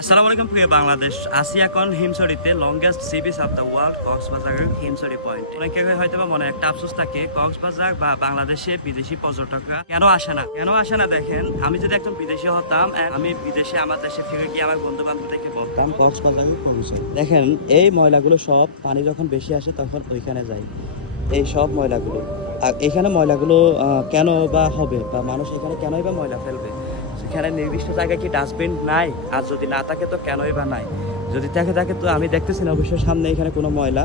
আসসালামু আলাইকুম, প্রিয় বাংলাদেশ। আসি এখন হিমসরিতে longest sea beach of the world কক্সবাজারের হিমসরি পয়েন্ট অনেকের হয়তো বা মনে, একটা আফসোস থাকে, কক্সবাজার বা বাংলাদেশে বিদেশি পর্যটকরা কেন আসে না? কেন আসে না দেখেন, আমি যদি একজন বিদেশি হতাম আমি বিদেশে, আমার দেশে ফিরে গিয়ে আমার বন্ধু বান্ধবদেরকে বলতাম কক্সবাজারের পরিচয়। দেখেন, এই ময়লাগুলো সব পানি যখন বেশি আসে, তখন ওইখানে যায় এই সব ময়লাগুলো। আর এখানে ময়লাগুলো কেন বা হবে, বা মানুষ এখানে কেনই বা ময়লা ফেলবে? সেখানে নির্দিষ্ট জায়গায় কি ডাস্টবিন নাই? আর যদি না থাকে তো কেনই বা নাই? যদি থাকে থাকে তো আমি দেখতেছি না। অবশ্য সামনে এখানে কোনো ময়লা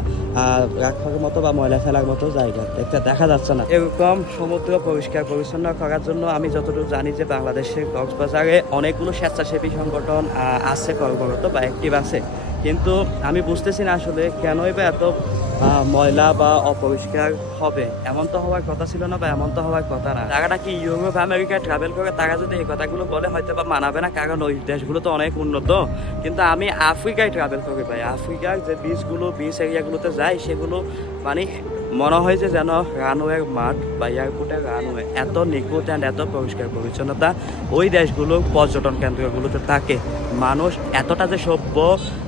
রাখার মতো বা ময়লা ফেলার মতো জায়গা। দেখতে দেখা যাচ্ছে না। এরকম সমুদ্র পরিষ্কার পরিচ্ছন্ন করার জন্য আমি যতটুকু জানি যে বাংলাদেশের কক্সবাজারে অনেকগুলো স্বেচ্ছাসেবী সংগঠন আছে কর্মরত বা অ্যাক্টিভ আছে। কিন্তু আমি বুঝতেছি না আসলে কেনই বা এত ময়লা বা অপরিষ্কার হবে। এমন তো হওয়ার কথা ছিল না বা এমন তো হওয়ার কথা না। তারা কি ইউরোপ আমেরিকায় ট্রাভেল করে? তারা যদি এই কথাগুলো বলে হয়তো বা মানাবে না। কারণ ওই দেশগুলো তো অনেক উন্নত। কিন্তু আমি আফ্রিকায় ট্রাভেল করি ভাই। আফ্রিকার যে বীজগুলো বীজ এরিয়াগুলোতে যাই সেগুলো মানে মনে হয় যে যেন রানওয়ের মাঠ বা এয়ারপোর্টের রানওয়ে এত নিখুঁত অ্যান্ড এত পরিষ্কার পরিচ্ছন্নতা ওই দেশগুলো, পর্যটন কেন্দ্রগুলোতে থাকে। মানুষ এতটা যে সভ্য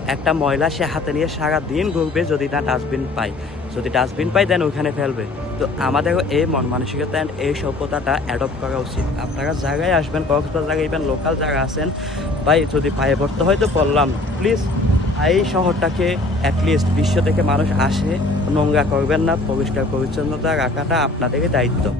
একটা ময়লা সে হাতে নিয়ে সারা দিন ঘুরবে যদি না ডাস্টবিন পায়। যদি ডাস্টবিন পাই দেন ওইখানে ফেলবে। তো আমাদেরও এই মন মানসিকতা অ্যান্ড এই সভ্যতাটা অ্যাডপ্ট করা উচিত। আপনারা জায়গায় আসবেন, কক্সবাজার ইভেন লোকাল জায়গা আছেন, ভাই, যদি পায়ে পড়তে হয় তো বললাম প্লিজ এই শহরটাকে অ্যাটলিস্ট বিশ্ব থেকে মানুষ আসে নোংরা করবেন না, পরিষ্কার পরিচ্ছন্নতা রাখাটা আপনাদেরই দায়িত্ব।